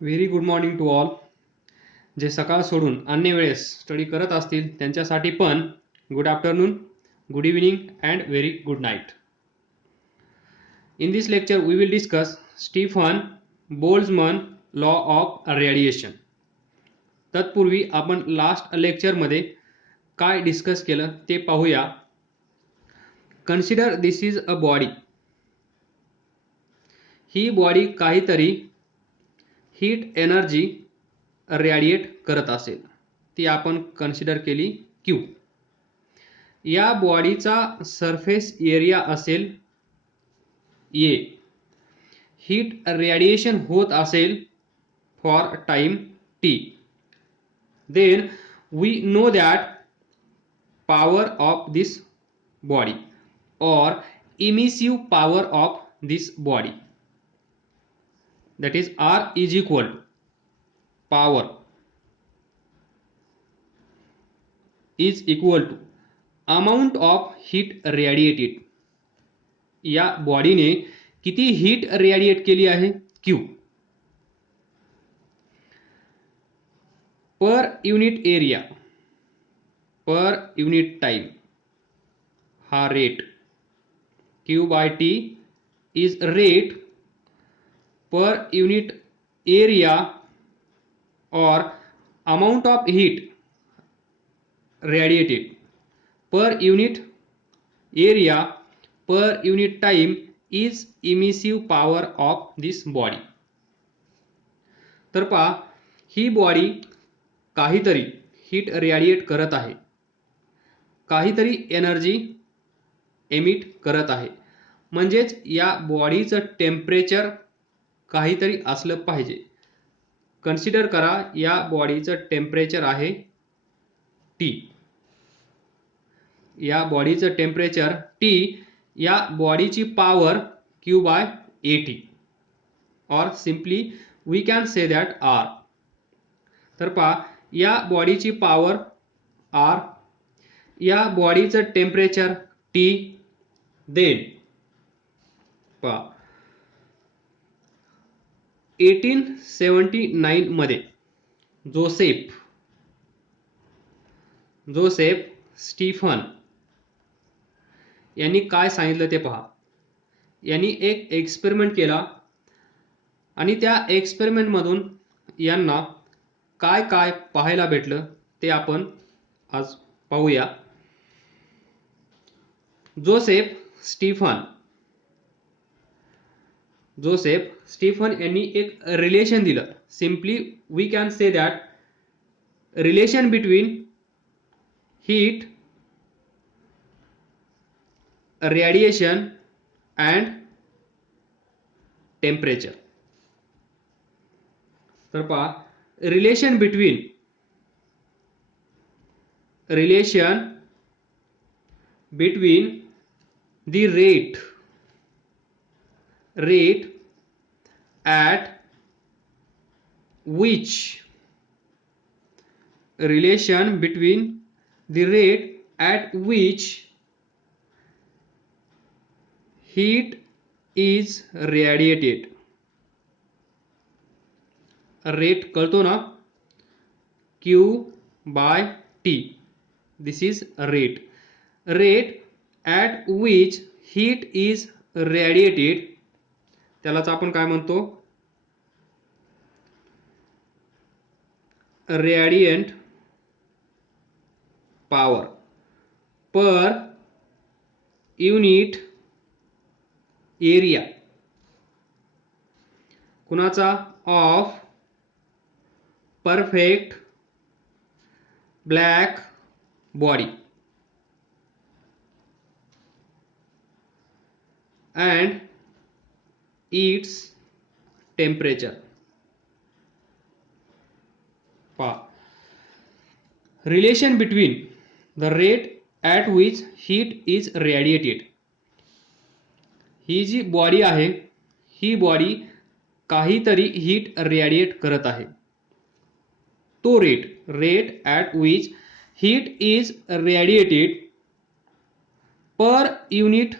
Very good morning to all. जे सकाळ सोडून अन्य वेळेस स्टडी करत असतील त्यांच्यासाठी पण good afternoon, good evening and very good night. In this lecture we will discuss Stefan Boltzmann law of radiation. तत्पूर्वी आपण लास्ट लेक्चरमध्ये काय डिस्कस केलं ते पाहूया. Consider this is a body. ही बॉडी काहीतरी हीट एनर्जी रेडिएट करत असेल, ती आपण कन्सिडर केली क्यू. या बॉडीचा सरफेस एरिया असेल ए. हीट रेडिएशन होत असेल for time T. Then we know that power of this body or emissive power of this body, that is R is equal to power is equal to amount of heat radiated. या बॉडीने किती heat radiate केली आहे Q. पर unit area per unit time हा rate Q by T is rate per unit area or amount of heat radiated per unit area per unit time is emissive power of this body. तर पहा, ही body काहीतरी heat radiate करत आहे, काहीतरी energy emit करत आहे. म्हणजेच या बॉडीचं टेम्परेचर काहीतरी असलं पाहिजे. कन्सिडर करा, या बॉडीचं टेम्परेचर आहे टी. या बॉडीचं टेम्परेचर टी. या बॉडीची power Q by at or simply we can say that R. तर पहा, या बॉडीची पॉवर आर, या बॉडीचं टेम्परेचर टी. देन पहा, 1879 मध्ये जोसेफ स्टीफन यांनी काय सांगितलं ते पहा. यांनी एक एक्सपेरिमेंट केला आणि त्या एक्सपेरिमेंटमधून यांना काय काय पाहायला भेटलं ते आपण आज पाहूया. जोसेफ स्टीफन यांनी एक रिलेशन दिलं. Simply we can say that relation between heat radiation and temperature. तर पहा, relation between the rate at which heat is radiated. Rate कळतो ना, Q by T. This is rate at which heat is radiated, त्यालाच आपण काय म्हणतो, radiant power per unit area. कुणाचा? Of perfect black body and its temperature. Relation between the rate at which heat is radiated. ही जी body आहे, ही body काहीतरी हीट रेडिएट करत आहे. तो rate at which heat is radiated per unit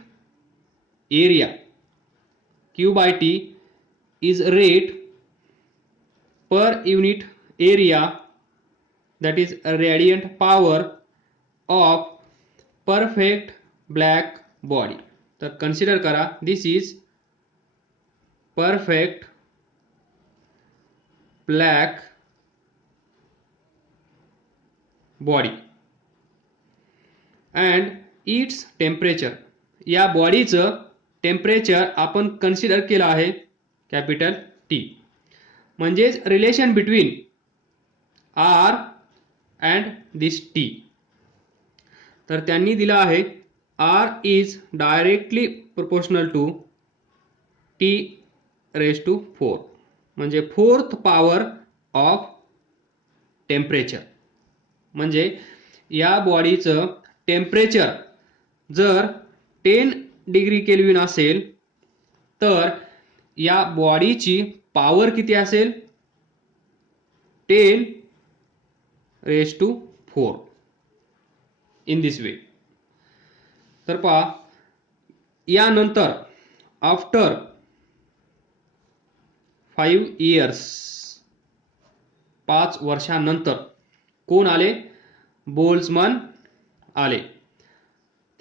area Q by T is rate per unit area, that is radiant power of perfect black body. तर consider करा, दिस is perfect black body and its temperature. या बॉडीचं temperature आपण consider केलं आहे capital T. म्हणजेच relation between R and this T. तर त्यांनी दिलं आहे R is directly proportional to T raise to 4, म्हणजे 4th पॉवर ऑफ टेम्परेचर. म्हणजे या बॉडीचं टेम्परेचर जर 10 डिग्री केल्विन असेल तर या बॉडीची पॉवर किती असेल, 10 raise to 4 in this way. तर पहा, यानंतर आफ्टर 5 इयर्स, 5 वर्षानंतर कोण आले, बोल्ट्झमन आले.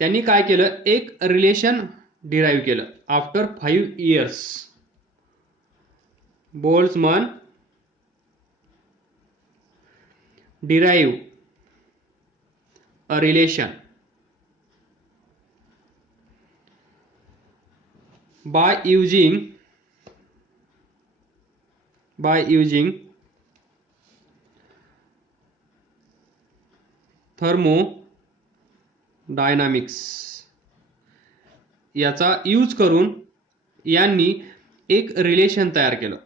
त्यांनी काय केलं, एक रिलेशन डिराईव्ह केलं. After 5 years Boltzmann derive a relation by using thermodynamics. याचा यूज करून यांनी एक रिलेशन तयार केलं.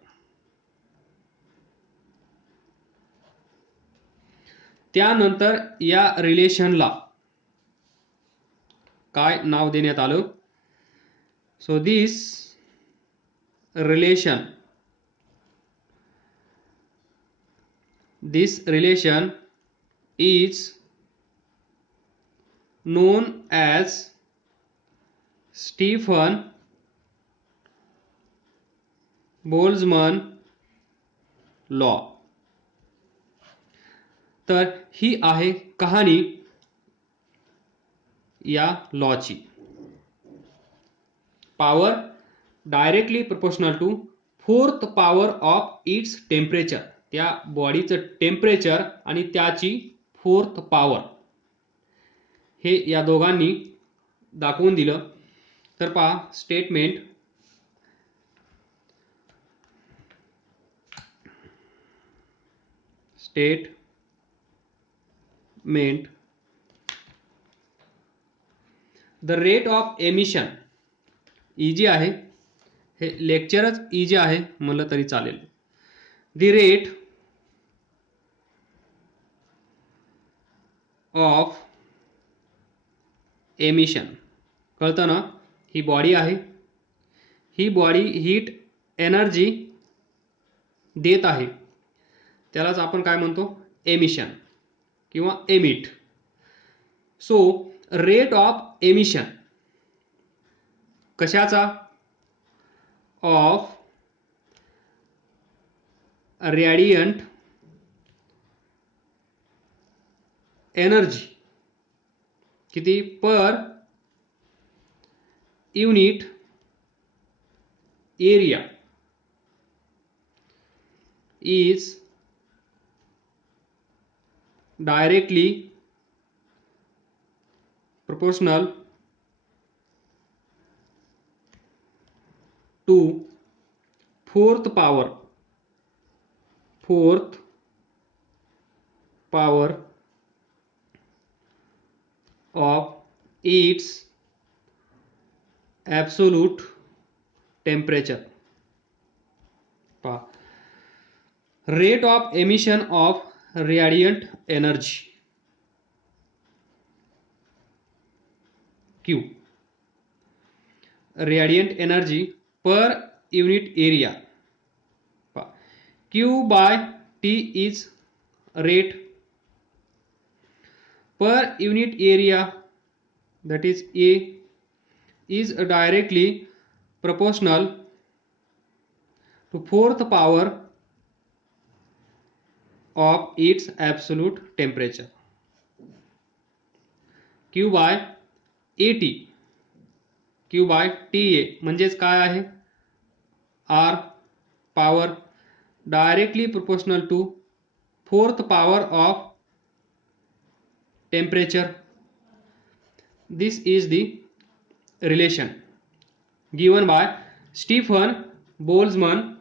त्यानंतर या रिलेशनला काय नाव देण्यात आलं, so this relation is known as Stefan Boltzmann law. तर ही आहे कहाणी या लॉची. Power directly proportional to 4th power of its temperature. त्या बॉडीचं टेम्परेचर आणि त्याची 4th पॉवर हे या दोघांनी दाखवून दिलं. तर पहा statement, the rate of emission. Easy आहे, हे लेक्चरच इजी आहे म्हणलं तरी चालेल. द रेट ऑफ एमिशन, कळतं ना, ही बॉडी आहे, ही बॉडी हीट एनर्जी देत आहे, त्यालाच आपण काय म्हणतो, एमिशन किंवा emit. So rate of emission कशाचा, ऑफ रॅडियंट एनर्जी, किती, पर unit area is directly proportional to 4th power of its absolute temperature. Rate of emission of radiant energy, Q. Radiant energy per unit area, Q by T is rate per unit area, that is A, is directly proportional to 4th power of its absolute temperature. Q by AT, Q by TA म्हणजेच काय आहे, R power directly proportional to fourth power of temperature. This is the relation given by Stephen Boltzmann.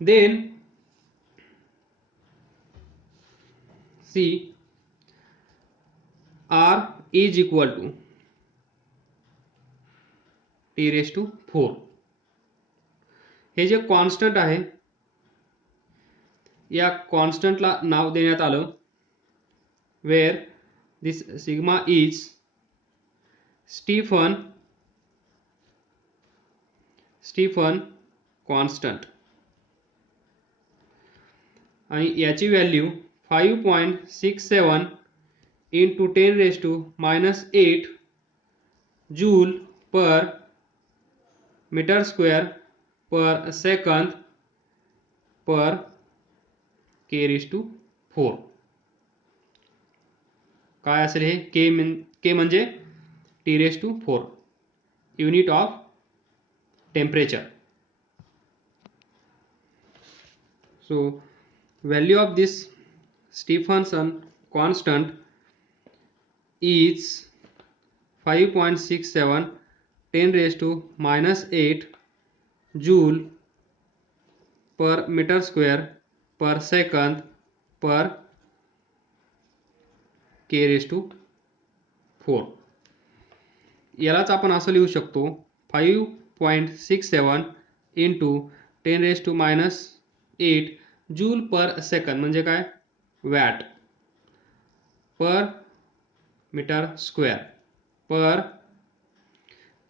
Then see R is equal to T raised to 4. हे जे constant आहे या कॉन्स्टंटला नाव देण्यात आलं where this sigma is Stefan constant आणि याची value 5.67 into 10 raised to -8 joule per metre square per second per K raise to 4. काय असेल हे, के म्हणजे T raise to 4 unit of temperature. So value of this Stefan's constant is 5.67 10 raised to -8 joule per metre square per second per K raise to 4. यालाच आपण असं लिहू शकतो 5.67 into 10 raise to -8 joule per second म्हणजे काय, watt per metre square per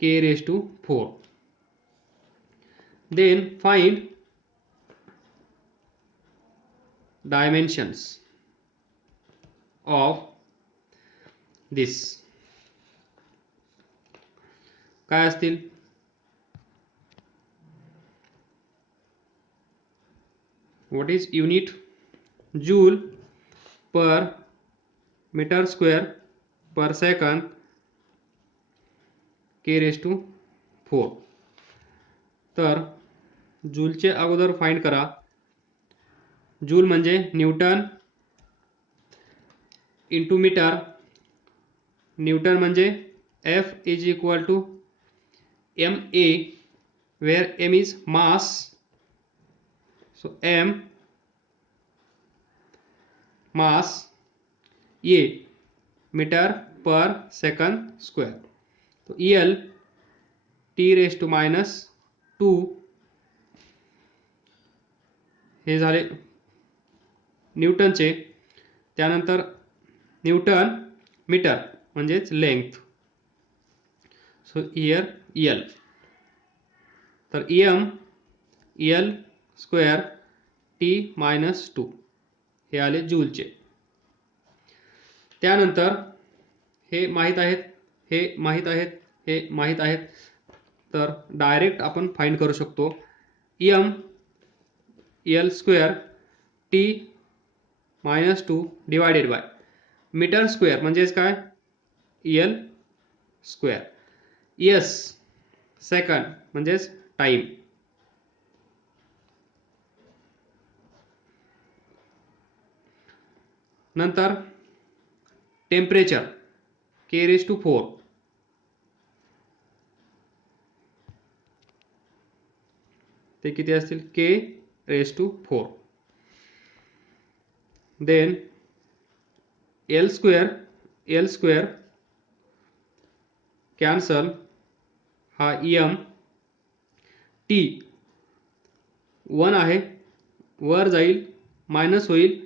K raise to 4. Then find dimensions of this. काय असतील, what is unit, joule per metre square per second K raise to 4. तर जूलचे अगोदर find करा. Joule म्हणजे newton into metre. Newton म्हणजे F is equal to ma where m is mass, so m mass, a metre per second square. तो EL T raise to -2 हे झाले न्यूटनचे. त्यानंतर न्यूटन मीटर म्हणजेच लेंथ, सो हियर EL. तर EL square T -2 हे आले जूलचे. त्यानंतर हे माहीत आहेत, हे माहीत आहेत, हे माहीत आहेत. तर डायरेक्ट आपण फाइंड करू शकतो EL square T -2 divided by metre square म्हणजेच काय, EL स्क्वेअर. S सेकंड म्हणजेच टाइम. नंतर टेम्परेचर के रेज टू 4. ते किती असतील, K raise to 4. Then L square cancel, हा EM. टी 1 आहे, वर जाईल मायनस होईल,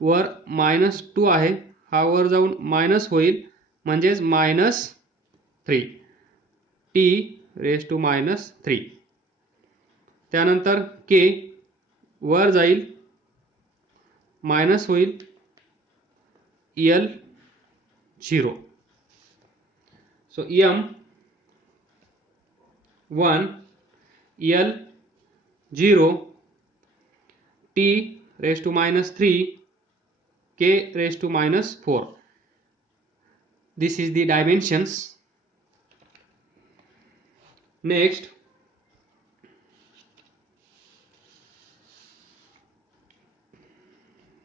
वर -2 आहे, हा वर जाऊन मायनस होईल म्हणजेच -3 टी रेज टू -3. त्यानंतर के वर जाईल मायनस होईल, EL 0. So EM 1 EL 0 T raised to minus 3, k raised to minus 4. This is the dimensions. Next,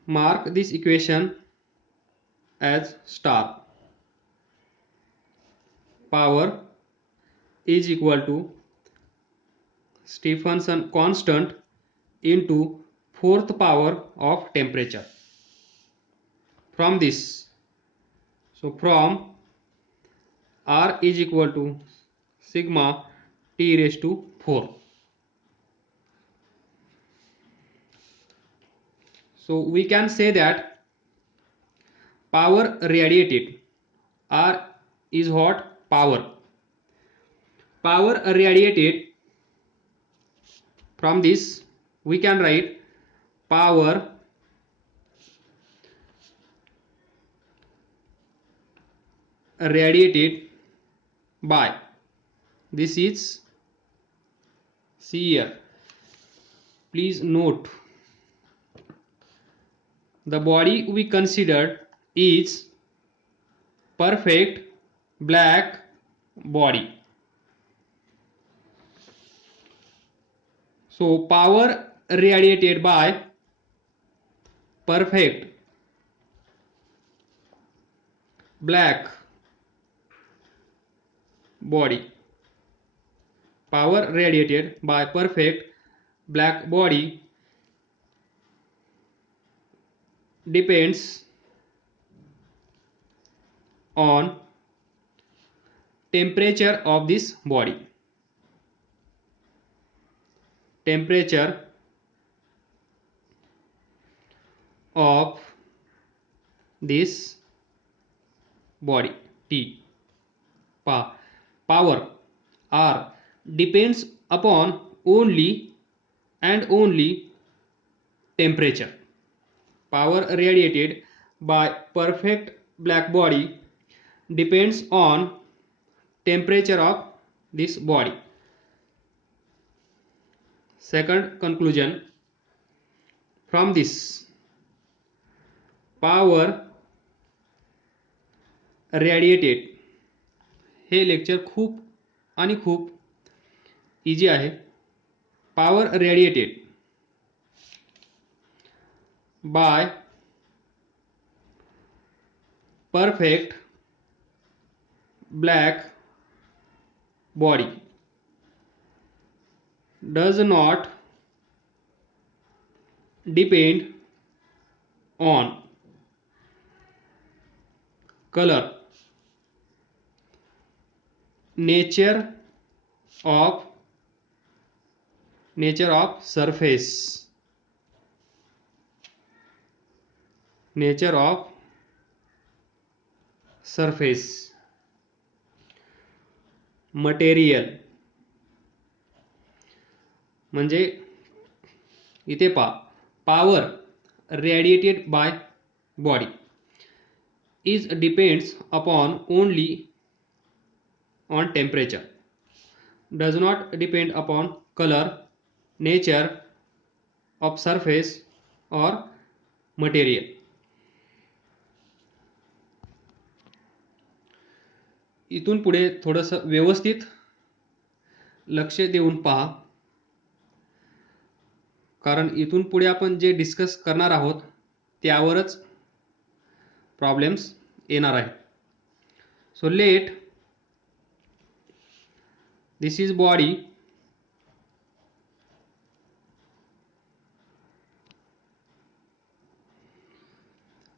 mark this equation as star. Power is equal to Stephenson constant into fourth power of temperature. From this, so from R is equal to sigma T raised to 4. So we can say that power radiated, R is what? Power. Power radiated, from this we can write power radiated by, this is see here, please note, the body we considered is perfect black body. So power radiated by perfect black body. Power radiated by perfect black body depends on temperature of this body. Temperature of this body T. Power R depends upon only and only temperature. Power radiated by perfect black body depends on temperature of this body. Second conclusion, from this power radiated, हे lecture खूप आणि खूप easy आहे. Power radiated bye perfect black body does not depend on color, nature of surface, nature of surface, material. म्हणजे इथे power radiated by body is depends upon only on temperature, does not depend upon color, nature of surface or material. इथून पुढे थोडंसं व्यवस्थित लक्ष देऊन पहा, कारण इथून पुढे आपण जे डिस्कस करणार आहोत त्यावरच प्रॉब्लेम्स येणार आहे. So let this is body,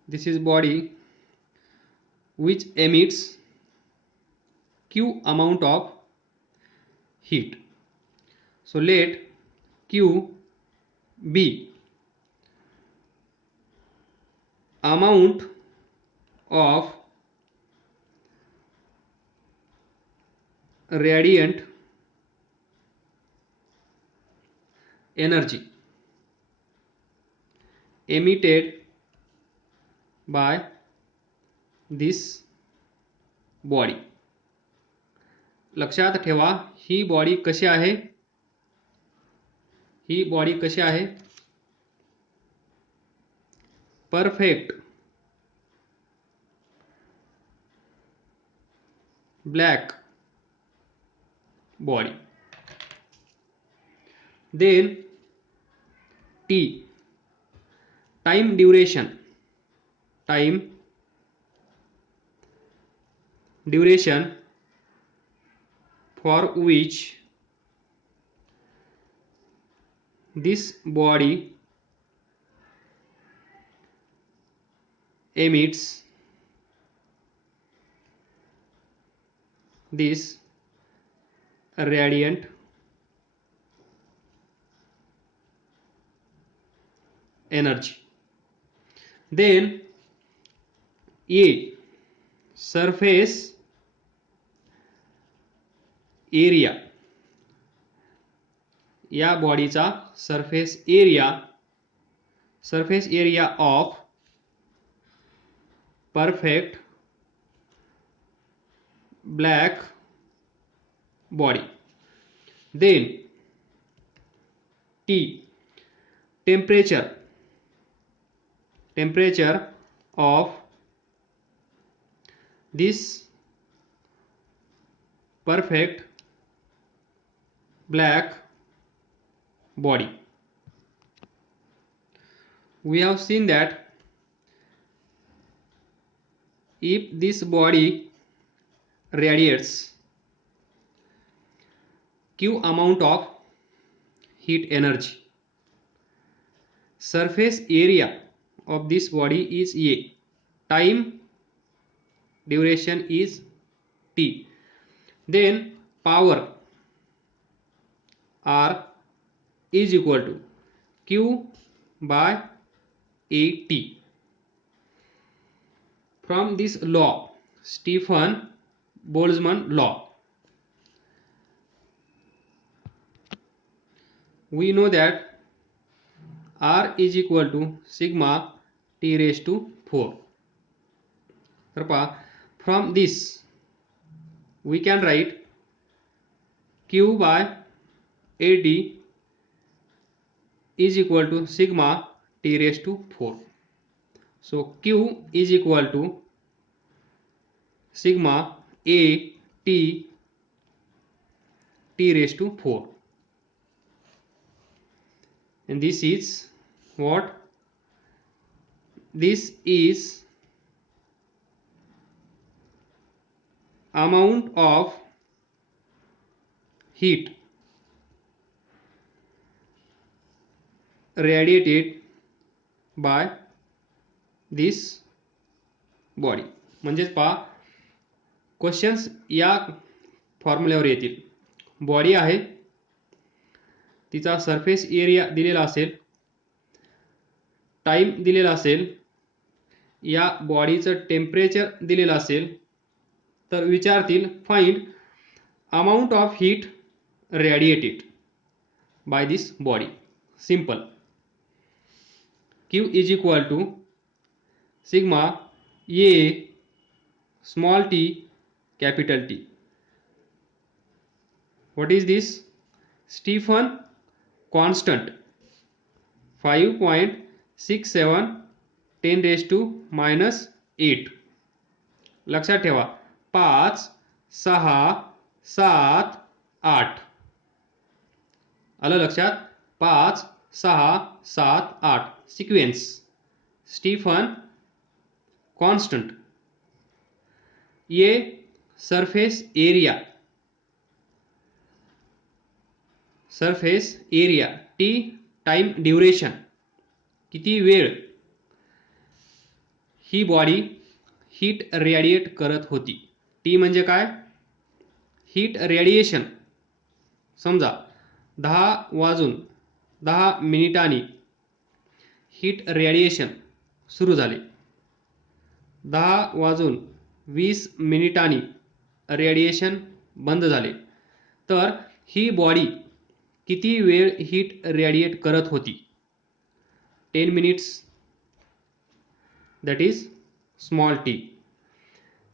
this is body which emits Q amount of heat. So let Q be amount of radiant energy emitted by this body. लक्षात ठेवा, ही बॉडी कशी आहे, ही बॉडी कशी आहे, perfect black body. Then T, time duration for which this body emits this radiant energy. Then A, surface area, या बॉडीचा surface area of perfect black body. Then T, temperature of this perfect black body. We have seen that if this body radiates Q amount of heat energy, surface area of this body is A, time duration is T, then power R is equal to Q by AT. From this law, Stefan-Boltzmann law, we know that R is equal to sigma T raised to 4. From this we can write Q by AT is equal to sigma T raised to 4. So Q is equal to sigma A T raised to 4, and this is what? This is amount of heat radiated by this body. म्हणजेच पहा, questions या फॉर्म्युल्यावर येतील. Body आहे, तिचा surface area दिलेला असेल, time दिलेला असेल, या बॉडीचं टेम्परेचर दिलेलं असेल, तर विचारतील find amount of heat radiated by this body. Simple. Q is equal to sigma A small t capital T. What is this? Stefan constant 5.67 10 raised to minus 8. लक्षात ठेवा 5 6 7 8. आलं लक्षात? 5 6 7 8 सिक्वेन्स. Stefan constant. ये surface area T time duration, किती वेळ ही body heat radiate करत होती. T म्हणजे काय? Heat radiation. समजा 10 वाजून 10 मिनिटांनी हीट रेडिएशन सुरू झाले, 10 वाजून 20 मिनिटांनी रेडिएशन बंद झाले, तर ही बॉडी किती वेळ हीट रेडिएट करत होती? 10 minutes. that is small t.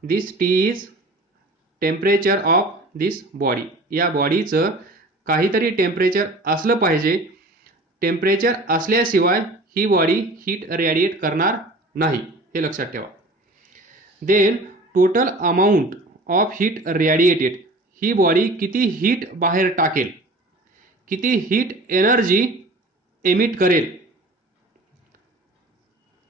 This T is temperature of this body. या बॉडीचं काहीतरी टेम्परेचर असलं पाहिजे. टेम्परेचर असल्याशिवाय ही बॉडी हीट रेडिएट करणार नाही, हे लक्षात ठेवा. Then total amount of heat radiated, ही बॉडी किती हीट बाहेर टाकेल, किती हीट एनर्जी एमिट करेल,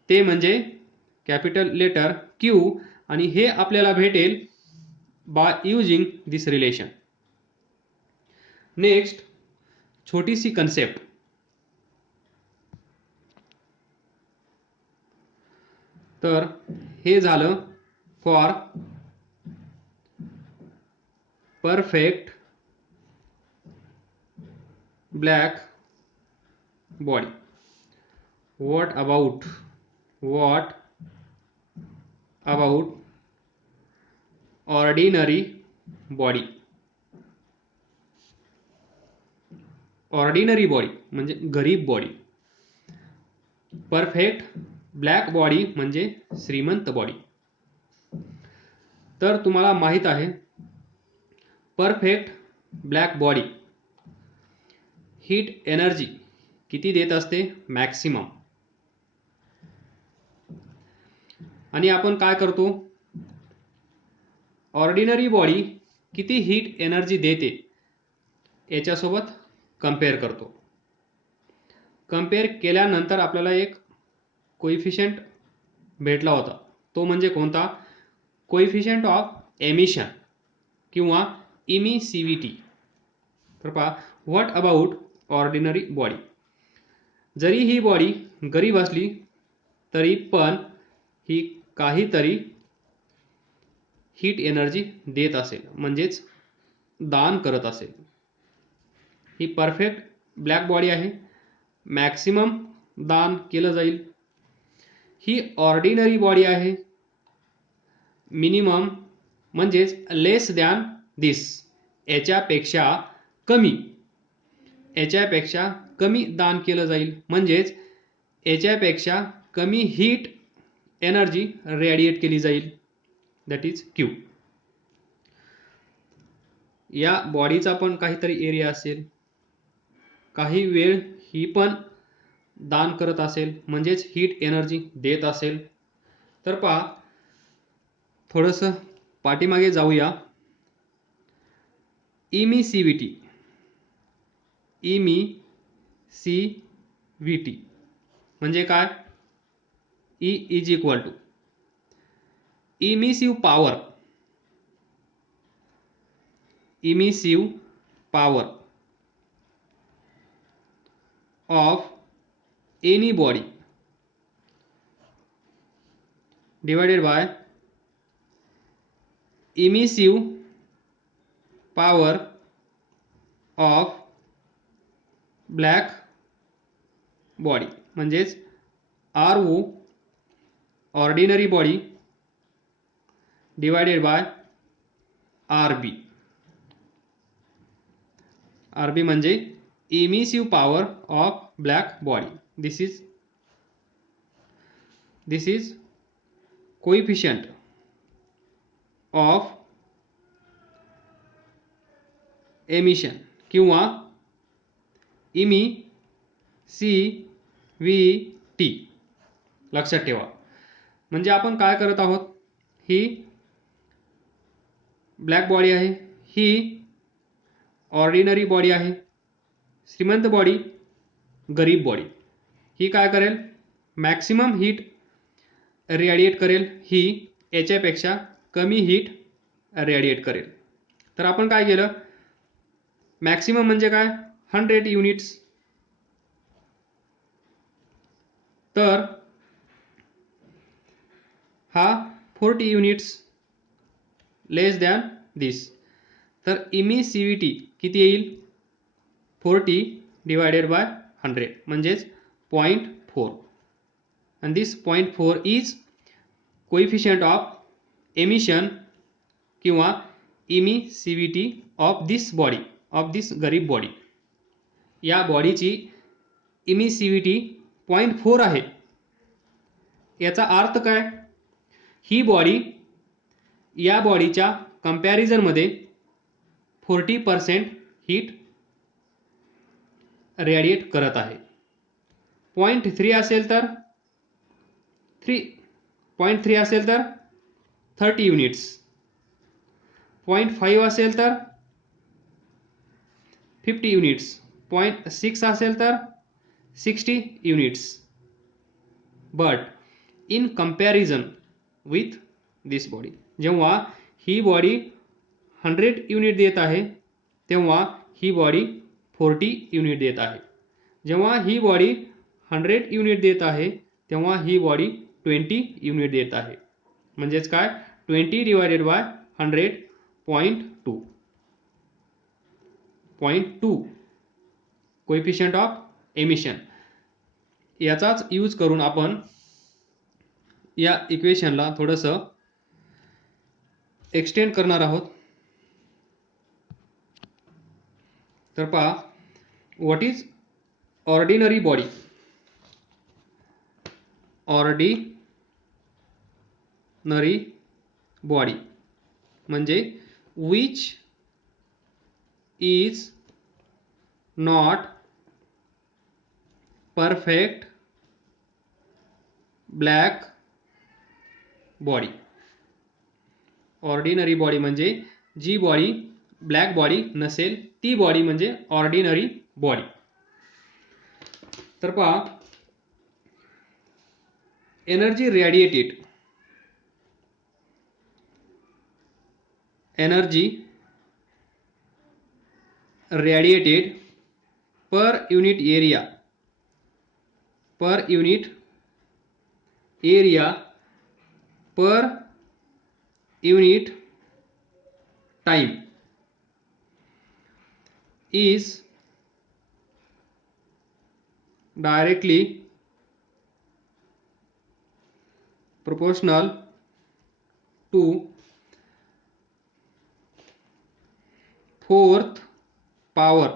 ते म्हणजे कॅपिटल लेटर क्यू, आणि हे आपल्याला भेटेल by using this relation. Next, छोटीशी कन्सेप्ट. तर हे झालं for perfect black body. What about ordinary body. Ordinary body म्हणजे गरीब बॉडी. परफेक्ट ब्लॅक बॉडी म्हणजे श्रीमंत बॉडी. तर तुम्हाला माहित आहे perfect black body heat energy किती देत असते, मॅक्सिमम. आणि आपण काय करतो, ऑर्डिनरी बॉडी किती हीट एनर्जी देते याच्यासोबत कंपेअर करतो. कंपेअर केल्यानंतर आपल्याला एक कोइफिशियंट भेटला होता, तो म्हणजे कोणता, कोइफिशियंट ऑफ एमिशन किंवा इमिसिव्हिटी. तर पहा, व्हॉट अबाउट ऑर्डिनरी बॉडी. जरी ही बॉडी गरीब असली तरी पण ही काहीतरी हीट एनर्जी देत असेल, म्हणजेच दान करत असेल. ही परफेक्ट ब्लॅक बॉडी आहे, मॅक्सिमम दान केलं जाईल. ही ऑर्डिनरी बॉडी आहे, मिनिमम म्हणजेच लेस दॅन दिस, याच्यापेक्षा कमी दान केलं जाईल, म्हणजेच याच्यापेक्षा कमी हीट एनर्जी रेडिएट केली जाईल, दॅट इज क्यू. या बॉडीचा पण काहीतरी एरिया असेल, काही वेळ ही पण दान करत असेल, म्हणजेच हीट एनर्जी देत असेल. तर पहा, थोडंसं पाठीमागे जाऊया. इमिसिव्हिटी म्हणजे काय, e is equal to emissive power of any body divided by emissive power of black body, म्हणजेच RO ordinary body divided by RB. RB म्हणजे emissive power of black body. This is coefficient of emission किंवा emissivity. लक्षात ठेवा. म्हणजे आपण काय करत आहोत, ही ब्लॅक बॉडी आहे, ही ऑर्डिनरी बॉडी आहे, श्रीमंत बॉडी, गरीब बॉडी. ही काय करेल, मॅक्सिमम हीट रेडिएट करेल, ही याच्यापेक्षा कमी हीट रेडिएट करेल. तर आपण काय केलं, मॅक्सिमम म्हणजे काय, 100 युनिट्स. तर हा 40 युनिट्स लेस दॅन दिस. तर इमिसिव्हिटी किती येईल, 40 डिवायडेड बाय 100 म्हणजेच 0.4. and this 0.4 is coefficient of emission किंवा इमिसिव्हिटी ऑफ दिस बॉडी, ऑफ दिस गरीब बॉडी. या बॉडीची इमिसिव्हिटी 0.4 आहे. याचा अर्थ काय, ही बॉडी या बॉडीच्या कंपॅरिझनमध्ये 40% हीट रेडिएट करत आहे. 0.3 असेल तर 0.3 असेल तर 30 युनिट्स, 0.5 असेल तर 50 युनिट्स, 0.6 असेल तर 60 units. But in comparison with this body, जेव्हा ही बॉडी 100 युनिट देत आहे तेव्हा ही बॉडी 40 युनिट देत आहे. जेव्हा ही बॉडी 100 युनिट देत आहे तेव्हा ही बॉडी 20 युनिट देत आहे. म्हणजेच काय, 20 divided by 100 0.2 coefficient of emission. याचाच यूज करून आपण या इक्वेशनला थोडंसं एक्सटेंड करणार आहोत. तर पहा, what is ordinary body. Ordinary body म्हणजे which is not perfect black body. Ordinary body म्हणजे जी बॉडी ब्लॅक बॉडी नसेल ती बॉडी म्हणजे ऑर्डिनरी बॉडी. तर पहा, energy radiated, per unit area per unit time is directly proportional to fourth power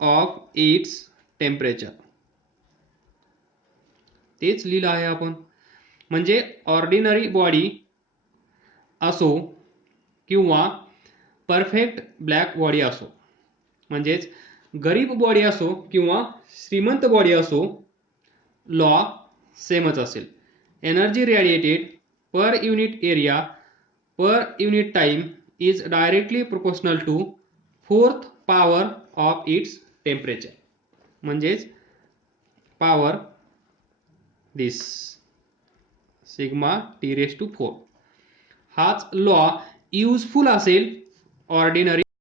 of its temperature. तेच लिहिलं आहे आपण. म्हणजे ऑर्डिनरी बॉडी असो किंवा परफेक्ट ब्लॅक बॉडी असो, म्हणजेच गरीब बॉडी असो किंवा श्रीमंत बॉडी असो, लॉ सेमच असेल. Energy radiated per unit area per unit time is directly proportional to fourth power of its temperature. म्हणजेच पॉवर दिस सिग्मा T⁴. हाच लॉ युजफुल असेल ऑर्डिनरी